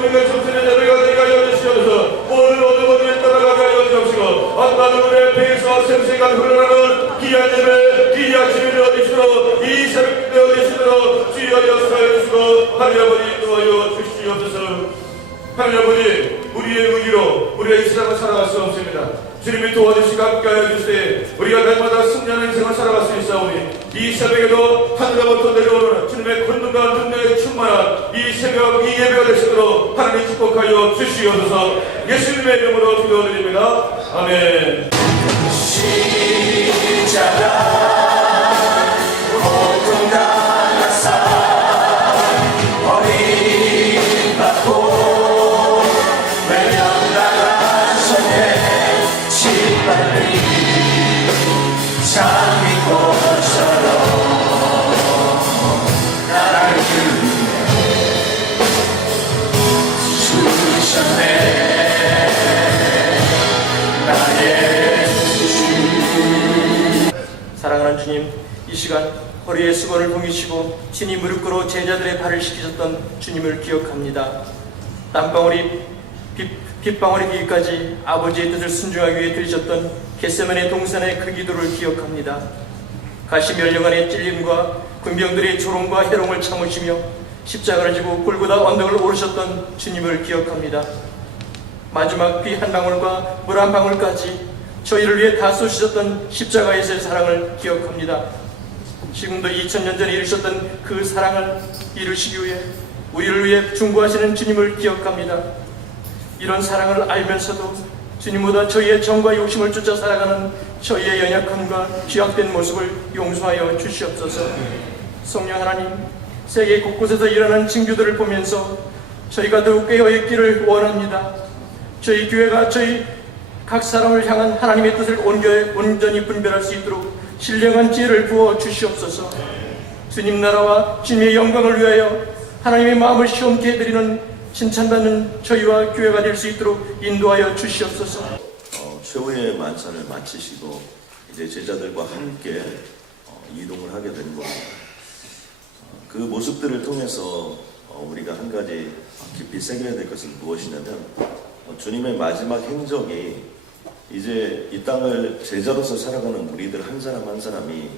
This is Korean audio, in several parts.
주님의 정신에 내려가게 하여 주시옵소서. 모든 어둠을 따라가게 하여 주옵시고 한나는 우리의 배에서 생생한 흘러가는 귀한 예배 귀한 주님이 어디시로 이 새벽 때 어디시로 주여 역사해 주시고 하나님 아버지 인도하여 주시옵소서. 하나님 아버지 우리의 의지로 우리의 이 세상을 살아갈 수 없습니다. 주님이 도와주시고 함께하여 주시되 우리가 날마다 승리하는 인생을 살아갈 수 있사오니 이 새벽에도 하늘로부터 내려오는 주님의 권능과 능력에 충만한 이 새벽 이 예배가 되시도록 하나님 축복하여 주시옵소서. 예수님의 이름으로 기도드립니다. 아멘. 사랑하는 주님, 이 시간 허리에 수건을 봉이시고 친히 무릎 꿇어 제자들의 발을 씻기셨던 주님을 기억합니다. 땀방울이 빗방울이 되기까지 아버지의 뜻을 순종하기 위해 들으셨던 겟세마네 동산의 그 기도를 기억합니다. 가시면류관의 찔림과 군병들의 조롱과 해롱을 참으시며 십자가를 지고 골고다 언덕을 오르셨던 주님을 기억합니다. 마지막 비 한 방울과 물 한 방울까지 저희를 위해 다 쏘시셨던 십자가에서의 사랑을 기억합니다. 지금도 2000년 전에 이루셨던 그 사랑을 이루시기 위해 우리를 위해 중보하시는 주님을 기억합니다. 이런 사랑을 알면서도 주님보다 저희의 정과 욕심을 쫓아 살아가는 저희의 연약함과 취약된 모습을 용서하여 주시옵소서. 성령 하나님, 세계 곳곳에서 일어나는 징조들을 보면서 저희가 더욱 깨어있기를 원합니다. 저희 교회가 저희 각 사람을 향한 하나님의 뜻을 온전히 분별할 수 있도록 신령한 지혜를 부어 주시옵소서. 주님 나라와 주님의 영광을 위하여 하나님의 마음을 시험케 해드리는 칭찬받는 저희와 교회가 될 수 있도록 인도하여 주시옵소서. 최후의 만찬을 마치시고 이제 제자들과 함께 이동을 하게 되는 겁니다. 그 모습들을 통해서 우리가 한 가지 깊이 새겨야 될 것은 무엇이냐면 주님의 마지막 행적이 이제 이 땅을 제자로서 살아가는 우리들 한 사람 한 사람이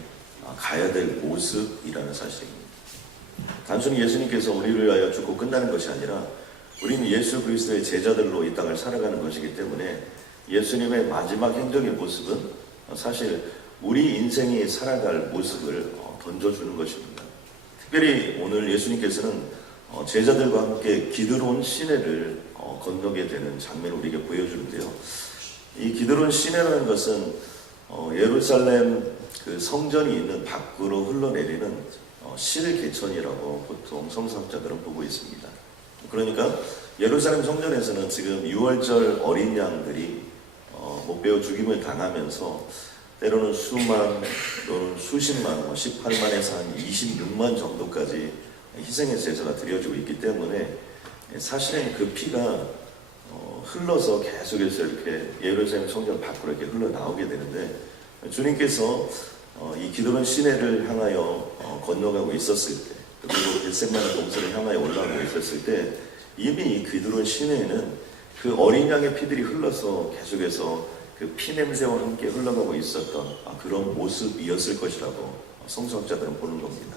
가야 될 모습이라는 사실입니다. 단순히 예수님께서 우리를 위하여 죽고 끝나는 것이 아니라 우리는 예수 그리스도의 제자들로 이 땅을 살아가는 것이기 때문에 예수님의 마지막 행적의 모습은 사실 우리 인생이 살아갈 모습을 던져주는 것입니다. 특별히 오늘 예수님께서는 제자들과 함께 기드론 시내를 건너게 되는 장면을 우리에게 보여주는데요. 이 기드론 시내라는 것은 예루살렘 그 성전이 있는 밖으로 흘러내리는 실개천이라고 보통 성서학자들은 보고 있습니다. 그러니까 예루살렘 성전에서는 지금 유월절 어린 양들이 목베어 죽임을 당하면서 때로는 수만 또는 수십만, 18만에서 한 26만 정도까지 희생의 제사가 드려지고 있기 때문에 사실은 그 피가 흘러서 계속해서 이렇게 예루살렘 성전 밖으로 이렇게 흘러나오게 되는데 주님께서 이 기드론 시내를 향하여 건너가고 있었을 때 그리고 겟세마네 동산을 향하여 올라가고 있었을 때 이미 이 기드론 시내에는 그 어린 양의 피들이 흘러서 계속해서 그 피 냄새와 함께 흘러가고 있었던 그런 모습이었을 것이라고 성서학자들은 보는 겁니다.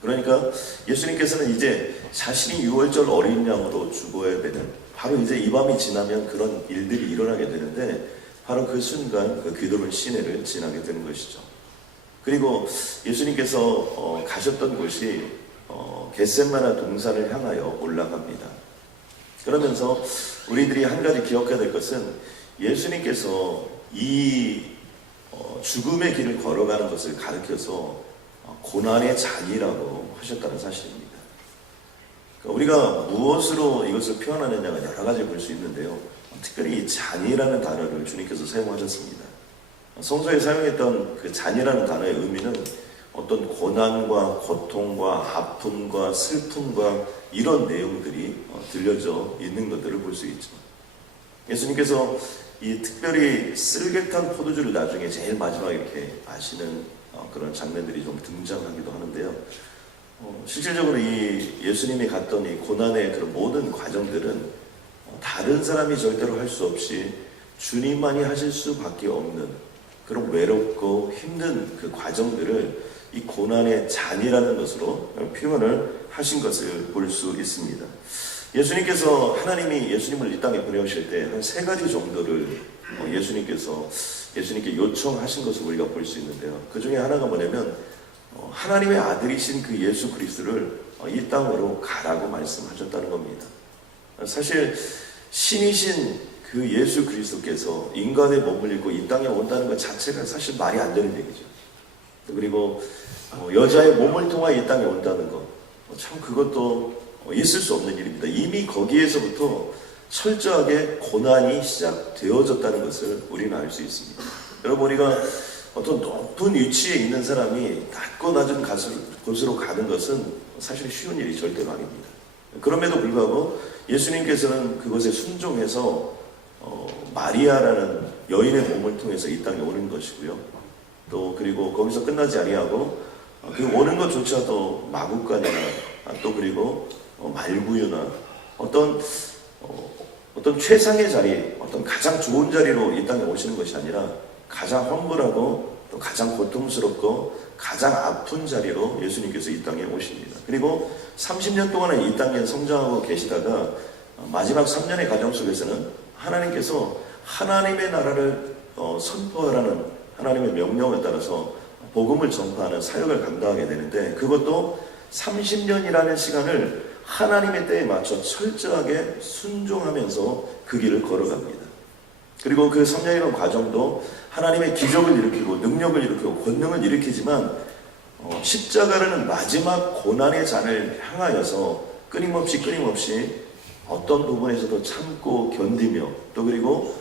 그러니까 예수님께서는 이제 자신이 유월절 어린 양으로 죽어야 되는 바로 이제 이 밤이 지나면 그런 일들이 일어나게 되는데 바로 그 순간 그 기드론 시내를 지나게 되는 것이죠. 그리고 예수님께서 가셨던 곳이 겟세마네 동산을 향하여 올라갑니다. 그러면서 우리들이 한 가지 기억해야 될 것은 예수님께서 이 죽음의 길을 걸어가는 것을 가르쳐서 고난의 잔이라고 하셨다는 사실입니다. 우리가 무엇으로 이것을 표현하느냐가 여러 가지 볼 수 있는데요. 특별히 이 잔이라는 단어를 주님께서 사용하셨습니다. 성서에 사용했던 그 잔이라는 단어의 의미는 어떤 고난과 고통과 아픔과 슬픔과 이런 내용들이 들려져 있는 것들을 볼 수 있죠. 예수님께서 이 특별히 쓸개탄 포도주를 나중에 제일 마지막에 이렇게 마시는 그런 장면들이 좀 등장하기도 하는데요. 실질적으로 이 예수님이 갔던 이 고난의 그런 모든 과정들은 다른 사람이 절대로 할 수 없이 주님만이 하실 수밖에 없는 그런 외롭고 힘든 그 과정들을 이 고난의 잔이라는 것으로 표현을 하신 것을 볼 수 있습니다. 예수님께서 하나님이 예수님을 이 땅에 보내오실 때 한 3가지 정도를 예수님께 요청하신 것을 우리가 볼 수 있는데요. 그 중에 하나가 뭐냐면 하나님의 아들이신 그 예수 그리스도를 이 땅으로 가라고 말씀하셨다는 겁니다. 사실 신이신 그 예수 그리스도께서 인간의 몸을 입고 이 땅에 온다는 것 자체가 사실 말이 안 되는 얘기죠. 그리고 여자의 몸을 통해 이 땅에 온다는 것, 참 그것도 있을 수 없는 일입니다. 이미 거기에서부터 철저하게 고난이 시작되어졌다는 것을 우리는 알 수 있습니다. 여러분, 우리가 어떤 높은 위치에 있는 사람이 낮고 낮은 곳으로 가는 것은 사실 쉬운 일이 절대로 아닙니다. 그럼에도 불구하고 예수님께서는 그것에 순종해서 마리아라는 여인의 몸을 통해서 이 땅에 오는 것이고요. 또 그리고 거기서 끝나지 아니하고 그 오는 것조차도 마구간이나 또 그리고 말구유나 어떤 최상의 자리, 어떤 가장 좋은 자리로 이 땅에 오시는 것이 아니라 가장 험불하고 또 가장 고통스럽고 가장 아픈 자리로 예수님께서 이 땅에 오십니다. 그리고 30년 동안은 이 땅에 성장하고 계시다가 마지막 3년의 과정 속에서는 하나님께서 하나님의 나라를 선포하라는 하나님의 명령에 따라서 복음을 전파하는 사역을 감당하게 되는데, 그것도 30년이라는 시간을 하나님의 때에 맞춰 철저하게 순종하면서 그 길을 걸어갑니다. 그리고 그 3년이라는 과정도 하나님의 기적을 일으키고 능력을 일으키고 권능을 일으키지만 십자가라는 마지막 고난의 잔을 향하여서 끊임없이 어떤 부분에서도 참고 견디며 또 그리고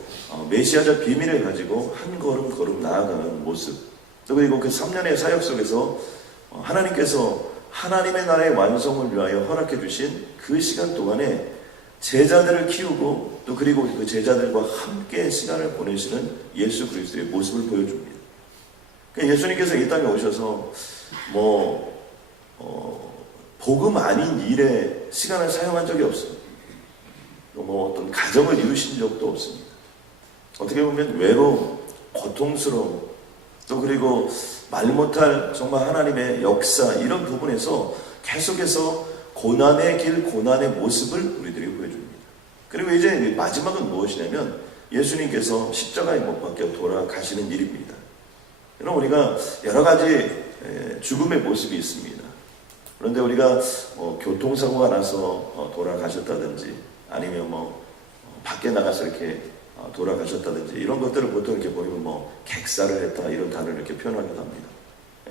메시아적 비밀을 가지고 한 걸음 나아가는 모습, 또 그리고 그 3년의 사역 속에서 하나님께서 하나님의 나라의 완성을 위하여 허락해 주신 그 시간 동안에 제자들을 키우고 또 그리고 그 제자들과 함께 시간을 보내시는 예수 그리스도의 모습을 보여줍니다. 그러니까 예수님께서 이 땅에 오셔서 복음 아닌 일에 시간을 사용한 적이 없어요. 어떤 가정을 이루신 적도 없습니다. 어떻게 보면 외로움, 고통스러움, 또 그리고 말 못할 정말 하나님의 역사, 이런 부분에서 계속해서 고난의 길, 고난의 모습을 우리들이 보여줍니다. 그리고 이제 마지막은 무엇이냐면 예수님께서 십자가에 못 박혀 돌아가시는 일입니다. 그럼 우리가 여러 가지 죽음의 모습이 있습니다. 그런데 우리가 교통사고가 나서 돌아가셨다든지 아니면 밖에 나가서 이렇게 돌아가셨다든지 이런 것들을 보통 이렇게 보면 객사를 했다 이런 단어를 이렇게 표현하기도 합니다.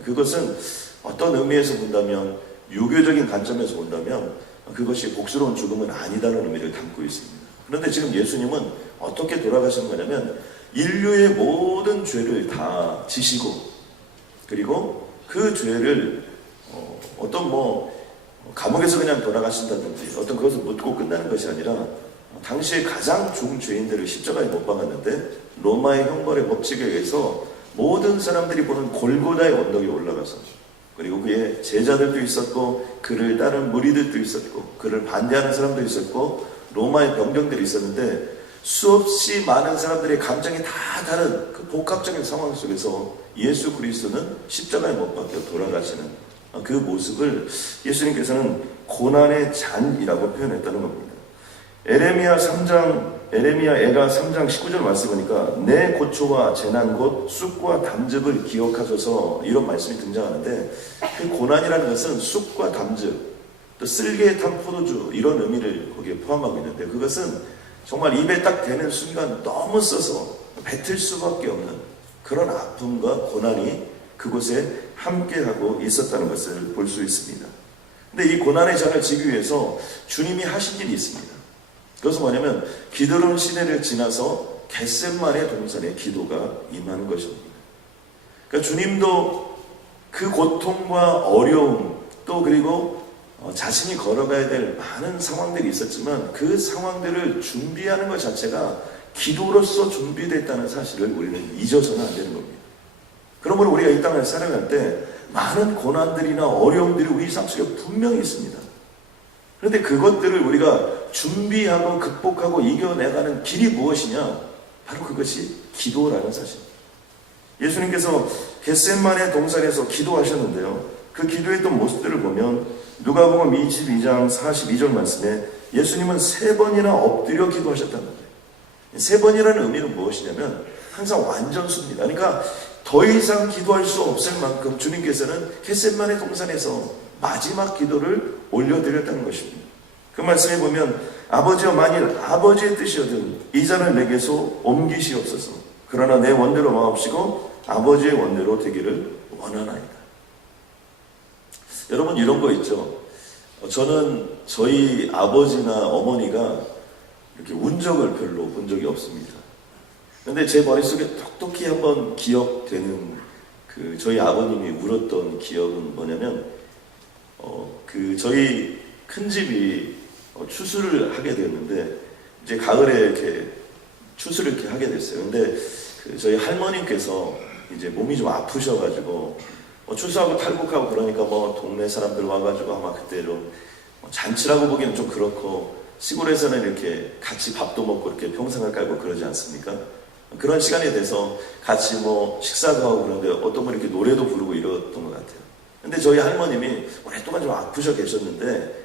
그것은 어떤 의미에서 본다면, 유교적인 관점에서 본다면 그것이 복스러운 죽음은 아니다는 의미를 담고 있습니다. 그런데 지금 예수님은 어떻게 돌아가신 거냐면 인류의 모든 죄를 다 지시고, 그리고 그 죄를 어떤 감옥에서 그냥 돌아가신다든지 어떤 그것을 묻고 끝나는 것이 아니라 당시에 가장 중한 죄인들을 십자가에 못 박았는데 로마의 형벌의 법칙에 의해서 모든 사람들이 보는 골고다의 언덕에 올라가서, 그리고 그의 제자들도 있었고 그를 따른 무리들도 있었고 그를 반대하는 사람도 있었고 로마의 병정들이 있었는데 수없이 많은 사람들의 감정이 다 다른 그 복합적인 상황 속에서 예수 그리스도는 십자가에 못 박혀 돌아가시는 그 모습을 예수님께서는 고난의 잔이라고 표현했다는 겁니다. 에레미야 3장 19절 말씀 보니까 내 고초와 재난 곧 쑥과 담즙을 기억하소서, 이런 말씀이 등장하는데, 그 고난이라는 것은 쑥과 담즙, 또 쓸개에 탄 포도주, 이런 의미를 거기에 포함하고 있는데, 그것은 정말 입에 딱 대는 순간 너무 써서 뱉을 수밖에 없는 그런 아픔과 고난이 그곳에 함께하고 있었다는 것을 볼 수 있습니다. 근데 이 고난의 잔을 지기 위해서 주님이 하신 일이 있습니다. 그것은 뭐냐면 기드론 시내를 지나서 겟세마네 동산에 기도가 임하는 것입니다. 그러니까 주님도 그 고통과 어려움, 또 그리고 자신이 걸어가야 될 많은 상황들이 있었지만 그 상황들을 준비하는 것 자체가 기도로서 준비됐다는 사실을 우리는 잊어서는 안 되는 겁니다. 그러므로 우리가 이 땅을 살아갈 때 많은 고난들이나 어려움들이 우리 삶 속에 분명히 있습니다. 그런데 그것들을 우리가 준비하고 극복하고 이겨내가는 길이 무엇이냐? 바로 그것이 기도라는 사실. 예수님께서 겟세마네 동산에서 기도하셨는데요. 그 기도했던 모습들을 보면 누가복음 22장 42절 말씀에 예수님은 3번이나 엎드려 기도하셨다는 거예요. 3번이라는 의미는 무엇이냐면 항상 완전수입니다. 그러니까 더 이상 기도할 수 없을 만큼 주님께서는 겟세마네 동산에서 마지막 기도를 올려드렸다는 것입니다. 그 말씀에 보면 아버지여 만일 아버지의 뜻이거든 이 잔을 내게서 옮기시옵소서. 그러나 내 원대로 마옵시고 아버지의 원대로 되기를 원하나이다. 여러분 이런 거 있죠. 저는 저희 아버지나 어머니가 이렇게 운 적을 별로 본 적이 없습니다. 근데 제 머릿속에 톡톡히 한번 기억되는 그 저희 아버님이 울었던 기억은 뭐냐면 저희 큰 집이 추수를 하게 되었는데 이제 가을에 이렇게 추수를 이렇게 하게 됐어요. 근데 저희 할머님께서 이제 몸이 좀 아프셔가지고 추수하고 탈북하고 그러니까 동네 사람들 와가지고 아마 그때 좀 잔치라고 보기에는 좀 그렇고 시골에서는 이렇게 같이 밥도 먹고 이렇게 평상을 깔고 그러지 않습니까? 그런 시간에 돼서 같이 식사도 하고 그런데 어떤 분이 이렇게 노래도 부르고 이랬던 것 같아요. 근데 저희 할머님이 오랫동안 좀 아프셔 계셨는데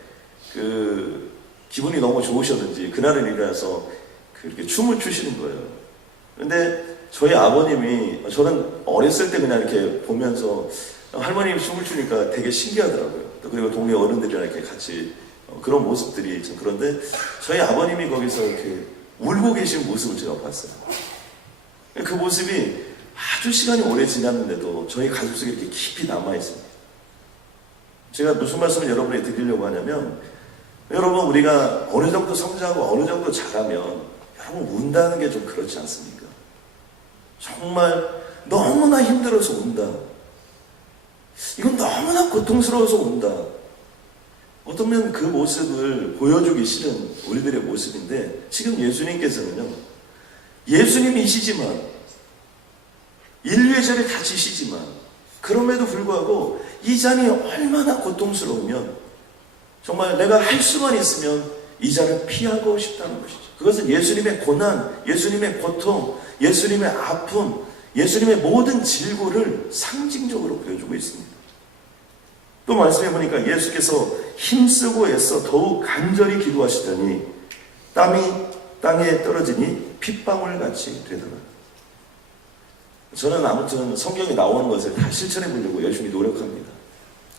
기분이 너무 좋으셨는지 그날은 일어나서 그렇게 춤을 추시는 거예요. 근데 저희 아버님이 저는 어렸을 때 그냥 이렇게 보면서 할머님이 춤을 추니까 되게 신기하더라고요. 또 그리고 동네 어른들이랑 이렇게 같이 그런 모습들이 참 그런데 저희 아버님이 거기서 이렇게 울고 계신 모습을 제가 봤어요. 그 모습이 아주 시간이 오래 지났는데도 저희 가슴 속에 이렇게 깊이 남아 있습니다. 제가 무슨 말씀을 여러분에게 드리려고 하냐면 여러분 우리가 어느 정도 성장하고 어느 정도 자라면 여러분 운다는 게 좀 그렇지 않습니까? 정말 너무나 힘들어서 운다. 이건 너무나 고통스러워서 운다. 어쩌면 그 모습을 보여주기 싫은 우리들의 모습인데 지금 예수님께서는요. 예수님이시지만 인류의 죄를 다 지시지만 그럼에도 불구하고 이 잔이 얼마나 고통스러우면 정말 내가 할 수만 있으면 이 잔을 피하고 싶다는 것이죠. 그것은 예수님의 고난, 예수님의 고통, 예수님의 아픔, 예수님의 모든 질고를 상징적으로 보여주고 있습니다. 또 말씀해 보니까 예수께서 힘쓰고 애써 더욱 간절히 기도하시더니 땀이 땅에 떨어지니 핏방울같이 되더라. 저는 아무튼 성경에 나오는 것을 다 실천해 보려고 열심히 노력합니다.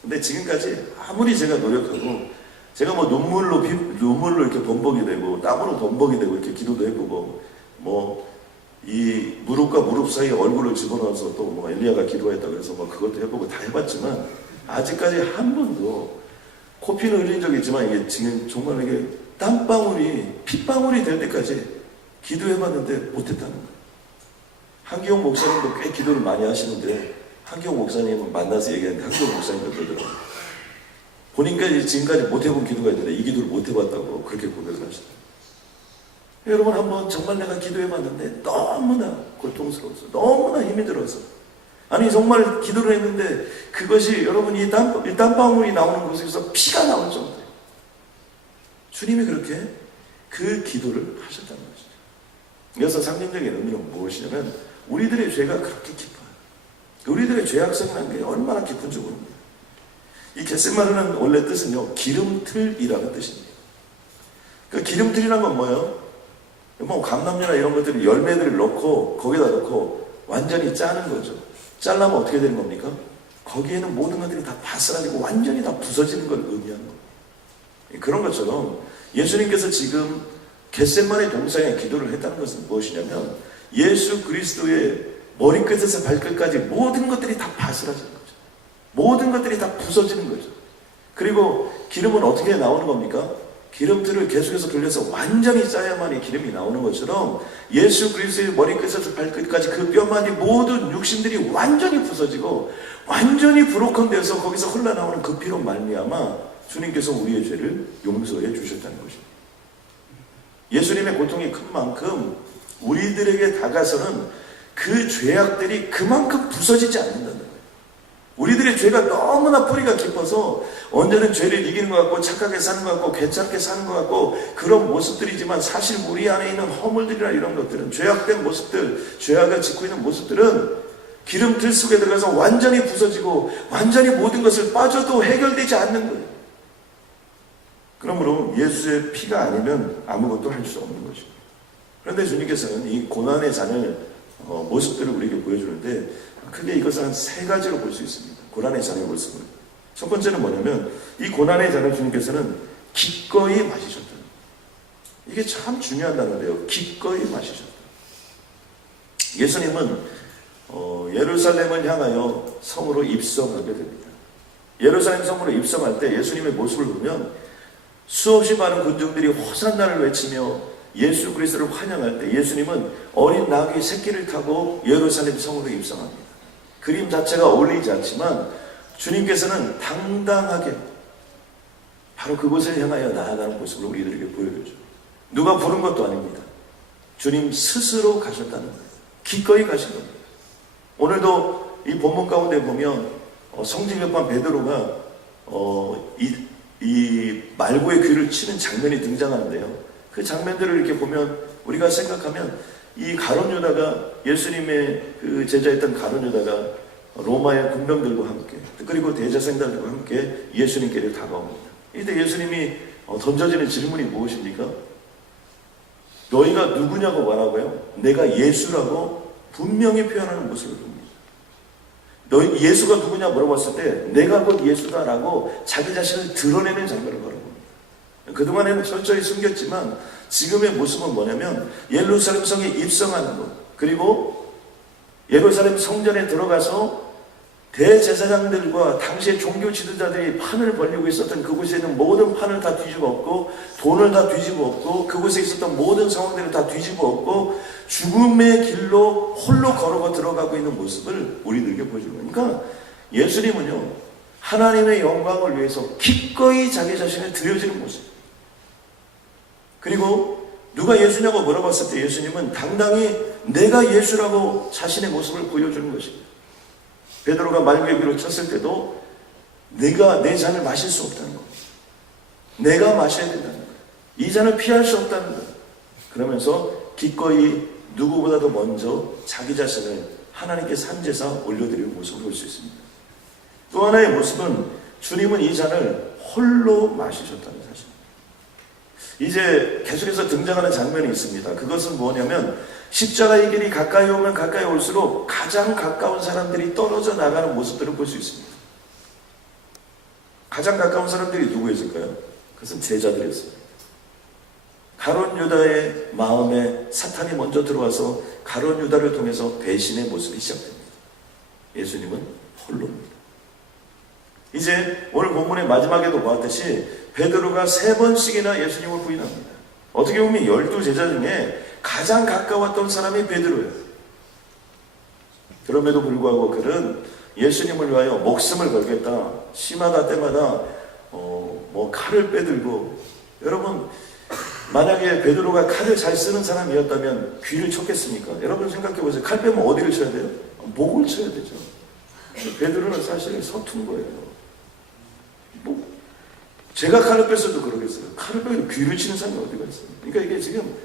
근데 지금까지 아무리 제가 노력하고 제가 눈물로 이렇게 범벅이 되고 땀으로 범벅이 되고 이렇게 기도도 해보고 이 무릎과 무릎 사이에 얼굴을 집어넣어서 또 엘리야가 기도했다 그래서 그것도 해보고 다 해봤지만 아직까지 한 번도 코피는 흘린 적이 있지만 이게 지금 정말 이게 땀방울이 핏방울이 될 때까지 기도해봤는데 못했다는 거예요. 한기용 목사님도 꽤 기도를 많이 하시는데 한기용 목사님은 만나서 얘기하는데 한기용 목사님도 그러더라고요. 본인까지 지금까지 못해본 기도가 있는데 이 기도를 못해봤다고 그렇게 고백을 하시더라고요. 여러분 한번 정말 내가 기도해봤는데 너무나 고통스러워서 너무나 힘이 들어서 아니 정말 기도를 했는데 그것이 여러분 이 땀방울이 나오는 곳에서 피가 나올 정도예요. 주님이 그렇게 그 기도를 하셨다는 것이죠. 그래서 상징적인 의미는 무엇이냐면 우리들의 죄가 그렇게 깊어요. 우리들의 죄악성이라는 게 얼마나 깊은지 모릅니다. 이 겟세마네는 원래 뜻은요 기름틀이라는 뜻입니다. 그 기름틀이란 건 뭐예요? 감람류나 이런 것들이 열매들을 넣고 거기다 넣고 완전히 짜는 거죠. 잘라면 어떻게 되는 겁니까? 거기에는 모든 것들이 다 바스라지고 완전히 다 부서지는 걸 의미하는 거예요. 그런 것처럼 예수님께서 지금 겟세마네 동산에 기도를 했다는 것은 무엇이냐면 예수 그리스도의 머리끝에서 발끝까지 모든 것들이 다 바스라지는 거죠. 모든 것들이 다 부서지는 거죠. 그리고 기름은 어떻게 나오는 겁니까? 기름틀을 계속해서 돌려서 완전히 짜야만이 기름이 나오는 것처럼 예수 그리스도의 머리끝에서 발끝까지 그 뼈만이 모든 육신들이 완전히 부서지고 완전히 브로컨되어서 거기서 흘러나오는 그 피로 말미암아 주님께서 우리의 죄를 용서해 주셨다는 것입니다. 예수님의 고통이 큰 만큼 우리들에게 다가서는 그 죄악들이 그만큼 부서지지 않는다는 거예요. 우리들의 죄가 너무나 뿌리가 깊어서 언제는 죄를 이기는 것 같고 착하게 사는 것 같고 괜찮게 사는 것 같고 그런 모습들이지만 사실 우리 안에 있는 허물들이나 이런 것들은 죄악된 모습들, 죄악을 짓고 있는 모습들은 기름틀 속에 들어가서 완전히 부서지고 완전히 모든 것을 빠져도 해결되지 않는 거예요. 그러므로 예수의 피가 아니면 아무것도 할 수 없는 것입니다. 그런데 주님께서는 이 고난의 잔을 모습들을 우리에게 보여주는데 크게 이것을 한 세 가지로 볼 수 있습니다. 고난의 잔의 모습을. 첫 번째는 뭐냐면 이 고난의 잔을 주님께서는 기꺼이 마시셨다. 이게 참 중요한 단어인데요. 기꺼이 마시셨다. 예수님은 예루살렘을 향하여 성으로 입성하게 됩니다. 예루살렘 성으로 입성할 때 예수님의 모습을 보면 수없이 많은 군중들이 호산나를 외치며 예수 그리스도를 환영할 때 예수님은 어린 나귀 새끼를 타고 예루살렘 성으로 입성합니다. 그림 자체가 어울리지 않지만 주님께서는 당당하게 바로 그곳을 향하여 나아가는 모습을 우리들에게 보여주죠. 누가 부른 것도 아닙니다. 주님 스스로 가셨다는 거예요. 기꺼이 가신 겁니다. 오늘도 이 본문 가운데 보면 성직여반 베드로가 이 말고의 귀를 치는 장면이 등장하는데요. 그 장면들을 이렇게 보면 우리가 생각하면 이 가룟 유다가 예수님의 그 제자였던 가룟 유다가 로마의 군병들과 함께 그리고 대제사장들과 함께 예수님께로 다가옵니다. 이때 예수님이 던져지는 질문이 무엇입니까? 너희가 누구냐고 말하고요. 내가 예수라고 분명히 표현하는 모습을 봅니다. 너희 예수가 누구냐 물어봤을 때 내가 곧 예수다라고 자기 자신을 드러내는 장면을 바라봅니다. 그동안에는 철저히 숨겼지만 지금의 모습은 뭐냐면 예루살렘 성에 입성하는 것, 그리고 예루살렘 성전에 들어가서 대제사장들과 당시의 종교 지도자들이 판을 벌리고 있었던 그곳에 있는 모든 판을 다 뒤집어 엎고 돈을 다 뒤집어 엎고 그곳에 있었던 모든 상황들을 다 뒤집어 엎고 죽음의 길로 홀로 걸어가 들어가고 있는 모습을 우리들에게 보여주는 거예요. 그러니까 예수님은요 하나님의 영광을 위해서 기꺼이 자기 자신을 드려지는 모습, 그리고 누가 예수냐고 물어봤을 때 예수님은 당당히 내가 예수라고 자신의 모습을 보여주는 것입니다. 베드로가 말고의 귀로 쳤을 때도 내가 내 잔을 마실 수 없다는 겁니다. 내가 마셔야 된다는 거예요. 이 잔을 피할 수 없다는 거예요. 그러면서 기꺼이 누구보다도 먼저 자기 자신을 하나님께 산제사 올려드리는 모습을 볼 수 있습니다. 또 하나의 모습은 주님은 이 잔을 홀로 마시셨다는 사실입니다. 이제 계속해서 등장하는 장면이 있습니다. 그것은 뭐냐면 십자가의 길이 가까이 오면 가까이 올수록 가장 가까운 사람들이 떨어져 나가는 모습들을 볼 수 있습니다. 가장 가까운 사람들이 누구였을까요? 그것은 제자들이었습니다. 가룟 유다의 마음에 사탄이 먼저 들어와서 가룟 유다를 통해서 배신의 모습이 시작됩니다. 예수님은 홀로입니다. 이제 오늘 본문의 마지막에도 보았듯이 베드로가 3번씩이나 예수님을 부인합니다. 어떻게 보면 12제자 중에 가장 가까웠던 사람이 베드로예요. 그럼에도 불구하고 그는 예수님을 위하여 목숨을 걸겠다, 시마다 때마다 칼을 빼들고, 여러분 만약에 베드로가 칼을 잘 쓰는 사람이었다면 귀를 쳤겠습니까? 여러분 생각해 보세요. 칼 빼면 어디를 쳐야 돼요? 목을 쳐야 되죠. 베드로는 사실 서툰 거예요. 제가 칼을 뺐어도 그러겠어요. 칼을 빼고 귀를 치는 사람이 어디가 있어요? 그러니까 이게 지금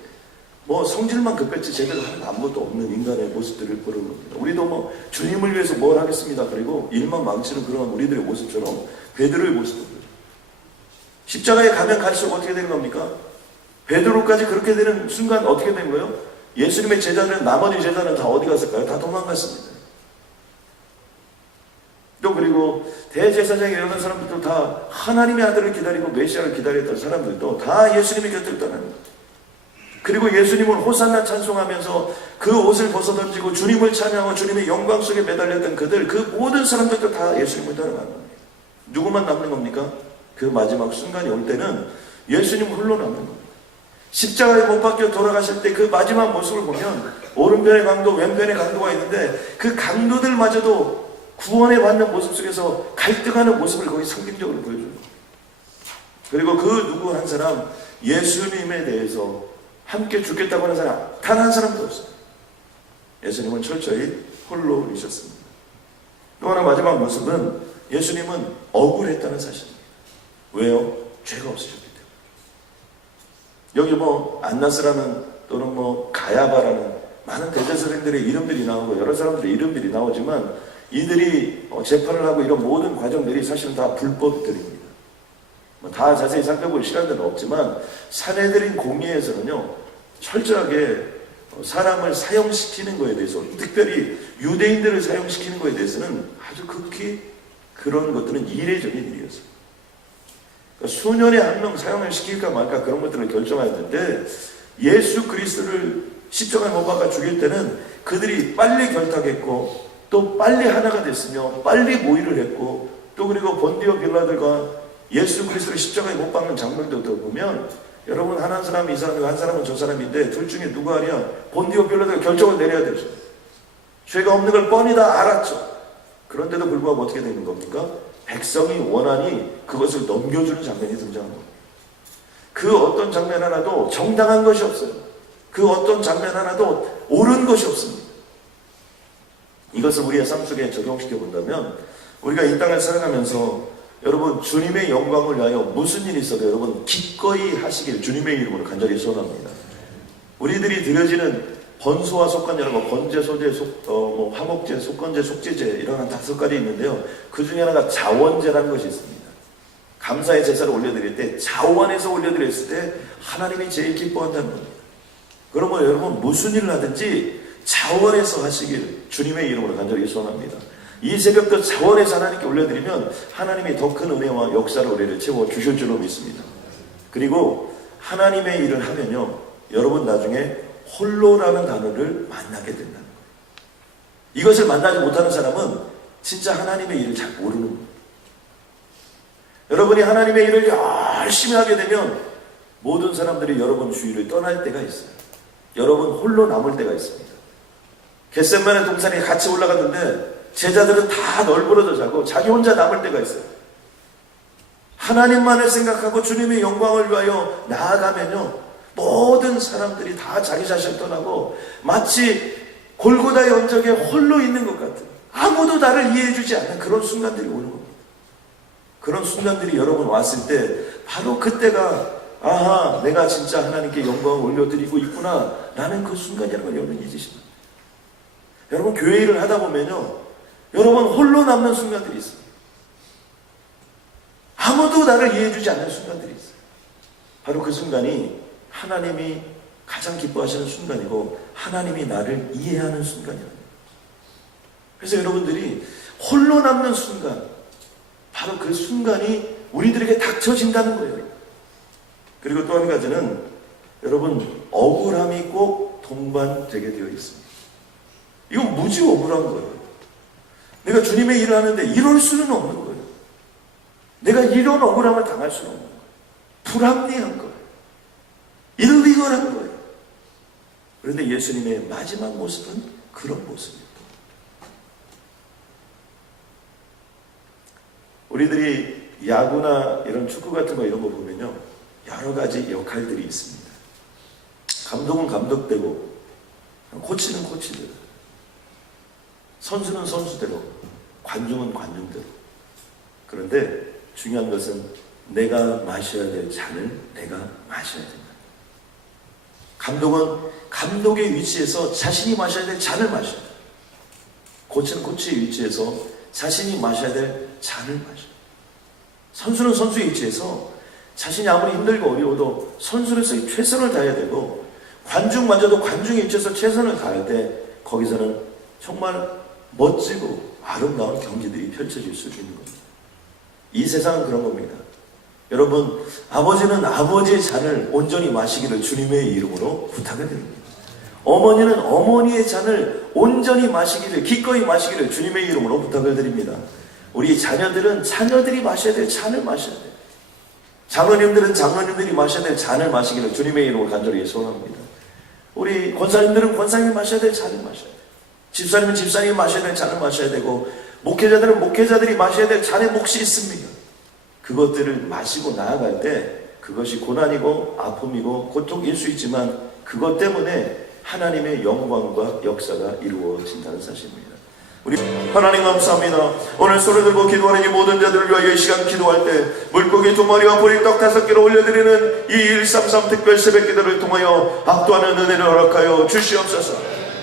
성질만 급했지 제대로 하는 아무것도 없는 인간의 모습들을 보는 겁니다. 우리도 주님을 위해서 뭘 하겠습니다. 그리고 일만 망치는 그런 우리들의 모습처럼 베드로의 모습도 그렇죠. 십자가에 가면 갈수록 어떻게 되는 겁니까? 베드로까지 그렇게 되는 순간 어떻게 된 거예요? 예수님의 제자들은, 나머지 제자는 다 어디 갔을까요? 다 도망갔습니다. 또 그리고 대제사장이 이런 사람들도 다 하나님의 아들을 기다리고 메시아를 기다렸던 사람들도 다 예수님의 곁을 떠납니다. 그리고 예수님을 호산나 찬송하면서 그 옷을 벗어던지고 주님을 찬양하고 주님의 영광 속에 매달렸던 그들, 그 모든 사람들도 다 예수님을 따라가는 겁니다. 누구만 남는 겁니까? 그 마지막 순간이 올 때는 예수님 홀로 남는 겁니다. 십자가에 못 박혀 돌아가실 때 그 마지막 모습을 보면 오른편의 강도, 왼편의 강도가 있는데 그 강도들마저도 구원에 받는 모습 속에서 갈등하는 모습을 거기 상징적으로 보여줘요. 그리고 그 누구 한 사람, 예수님에 대해서 함께 죽겠다고 하는 사람 단 한 사람도 없어요. 예수님은 철저히 홀로이셨습니다. 또 하나 마지막 모습은 예수님은 억울했다는 사실입니다. 왜요? 죄가 없으셨기 때문에. 여기 뭐 안나스라는 또는 뭐 가야바라는 많은 대제사장들의 이름들이 나오고 여러 사람들의 이름들이 나오지만 이들이 재판을 하고 이런 모든 과정들이 사실은 다 불법들입니다. 뭐 다 자세히 살펴볼 시간은 없지만 사내들인 공의에서는요 철저하게 사람을 사형시키는 것에 대해서, 특별히 유대인들을 사형시키는 것에 대해서는 아주 극히 그런 것들은 이례적인 일이었어요. 그러니까 수년에 한 명 사형을 시킬까 말까 그런 것들을 결정하였는데, 예수 그리스도를 십자가에 못 박아 죽일 때는 그들이 빨리 결탁했고 또 빨리 하나가 됐으며 빨리 모의를 했고, 또 그리고 본디오 빌라들과 예수 그리스도를 십자가에 못 박는 장면들도 보면, 여러분 한 사람이 이 사람이고 한 사람은 저 사람인데 둘 중에 누가 하랴? 본디오 빌라드가 결정을 내려야 되죠. 죄가 없는 걸 뻔히 다 알았죠. 그런데도 불구하고 어떻게 되는 겁니까? 백성이 원하니 그것을 넘겨주는 장면이 등장한 겁니다. 그 어떤 장면 하나도 정당한 것이 없어요. 그 어떤 장면 하나도 옳은 것이 없습니다. 이것을 우리의 삶 속에 적용시켜 본다면, 우리가 이 땅을 살아가면서 여러분 주님의 영광을 위하여 무슨 일이 있어도 여러분 기꺼이 하시길 주님의 이름으로 간절히 소원합니다. 우리들이 드려지는 번소와 속건제라고 번제, 소제, 화목제, 속건제, 속제제 이런 5가지 있는데요. 그 중에 하나가 자원제라는 것이 있습니다. 감사의 제사를 올려드릴 때 자원에서 올려드렸을 때 하나님이 제일 기뻐한다는 겁니다. 그러면 여러분 무슨 일을 하든지 자원에서 하시길 주님의 이름으로 간절히 소원합니다. 이 새벽도 자원에서 하나님께 올려드리면 하나님이 더 큰 은혜와 역사를 우리를 채워주실 줄로 믿습니다. 그리고 하나님의 일을 하면요, 여러분 나중에 홀로라는 단어를 만나게 된다는 거예요. 이것을 만나지 못하는 사람은 진짜 하나님의 일을 잘 모르는 거예요. 여러분이 하나님의 일을 열심히 하게 되면 모든 사람들이 여러분 주위를 떠날 때가 있어요. 여러분 홀로 남을 때가 있습니다. 겟세마네 동산에 같이 올라갔는데 제자들은 다 널브러져 자고 자기 혼자 남을 때가 있어요. 하나님만을 생각하고 주님의 영광을 위하여 나아가면요, 모든 사람들이 다 자기 자신을 떠나고 마치 골고다의 언덕에 홀로 있는 것 같은, 아무도 나를 이해해주지 않는 그런 순간들이 오는 겁니다. 그런 순간들이 여러분 왔을 때 바로 그때가 아하, 내가 진짜 하나님께 영광을 올려드리고 있구나 라는 그 순간이라는 걸 여러분 잊으십니다. 여러분 교회 일을 하다 보면요, 여러분 홀로 남는 순간들이 있어요. 아무도 나를 이해해주지 않는 순간들이 있어요. 바로 그 순간이 하나님이 가장 기뻐하시는 순간이고 하나님이 나를 이해하는 순간이랍니다. 그래서 여러분들이 홀로 남는 순간, 바로 그 순간이 우리들에게 닥쳐진다는 거예요. 그리고 또 한 가지는 여러분 억울함이 꼭 동반되게 되어 있습니다. 이건 무지 억울한 거예요. 내가 주님의 일을 하는데 이럴 수는 없는 거예요. 내가 이런 억울함을 당할 수는 없는 거예요. 불합리한 거예요. 일리걸한 거예요. 그런데 예수님의 마지막 모습은 그런 모습입니다. 우리들이 야구나 이런 축구 같은 거 이런 거 보면요, 여러 가지 역할들이 있습니다. 감독은 감독대로, 코치는 코치대로, 선수는 선수대로, 관중은 관중대로. 그런데 중요한 것은 내가 마셔야 될 잔을 내가 마셔야 된다. 감독은 감독의 위치에서 자신이 마셔야 될 잔을 마셔야 돼. 코치는 코치의 위치에서 자신이 마셔야 될 잔을 마셔야 돼. 선수는 선수의 위치에서 자신이 아무리 힘들고 어려워도 선수로서의 최선을 다해야 되고, 관중마저도 관중의 위치에서 최선을 다할 때 거기서는 정말 멋지고 아름다운 경기들이 펼쳐질 수 있는 겁니다. 이 세상은 그런 겁니다. 여러분, 아버지는 아버지의 잔을 온전히 마시기를 주님의 이름으로 부탁을 드립니다. 어머니는 어머니의 잔을 온전히 마시기를, 기꺼이 마시기를 주님의 이름으로 부탁을 드립니다. 우리 자녀들은 자녀들이 마셔야 될 잔을 마셔야 돼요. 장로님들은 장로님들이 마셔야 될 잔을 마시기를 주님의 이름으로 간절히 소원합니다. 우리 권사님들은 권사님이 마셔야 될 잔을 마셔야 돼요. 집사님은 집사님이 마셔야 될 잔을 마셔야 되고, 목회자들은 목회자들이 마셔야 될 잔의 몫이 있습니다. 그것들을 마시고 나아갈 때 그것이 고난이고 아픔이고 고통일 수 있지만 그것 때문에 하나님의 영광과 역사가 이루어진다는 사실입니다. 우리 하나님 감사합니다. 오늘 손을 들고 기도하는 이 모든 자들을 위하여 이 시간 기도할 때 물고기 2마리와 보리떡 5개를 올려드리는 이 133 특별 새벽 기도를 통하여 압도하는 은혜를 허락하여 주시옵소서.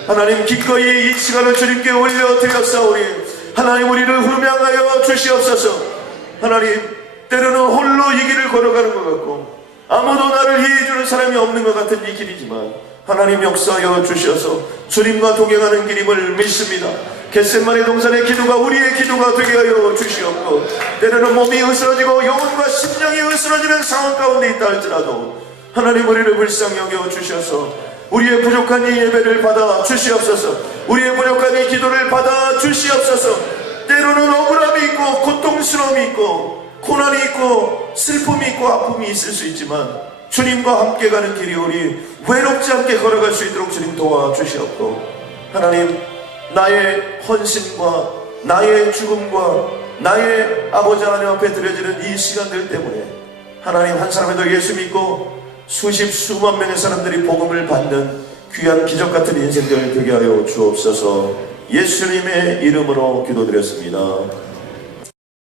하나님 기꺼이 이 시간을 주님께 올려드렸사오니 하나님 우리를 훈명하여 주시옵소서. 하나님 때로는 홀로 이 길을 걸어가는 것 같고 아무도 나를 이해해주는 사람이 없는 것 같은 이 길이지만 하나님 역사하여 주셔서 주님과 동행하는 길임을 믿습니다. 겟세마네 동산의 기도가 우리의 기도가 되게 하여 주시옵고 때로는 몸이 으스러지고 영혼과 심령이 으스러지는 상황 가운데 있다 할지라도 하나님 우리를 불쌍히 여겨 주셔서 우리의 부족한 이 예배를 받아 주시옵소서. 우리의 부족한 이 기도를 받아 주시옵소서. 때로는 억울함이 있고 고통스러움이 있고 고난이 있고 슬픔이 있고 아픔이 있을 수 있지만 주님과 함께 가는 길이 우리 외롭지 않게 걸어갈 수 있도록 주님 도와주시옵고 하나님 나의 헌신과 나의 죽음과 나의 아버지 하나님 앞에 드려지는 이 시간들 때문에 하나님 한 사람에도 예수 믿고 수만 명의 사람들이 복음을 받는 귀한 기적 같은 인생들 되게 하여 주옵소서. 예수님의 이름으로 기도드렸습니다.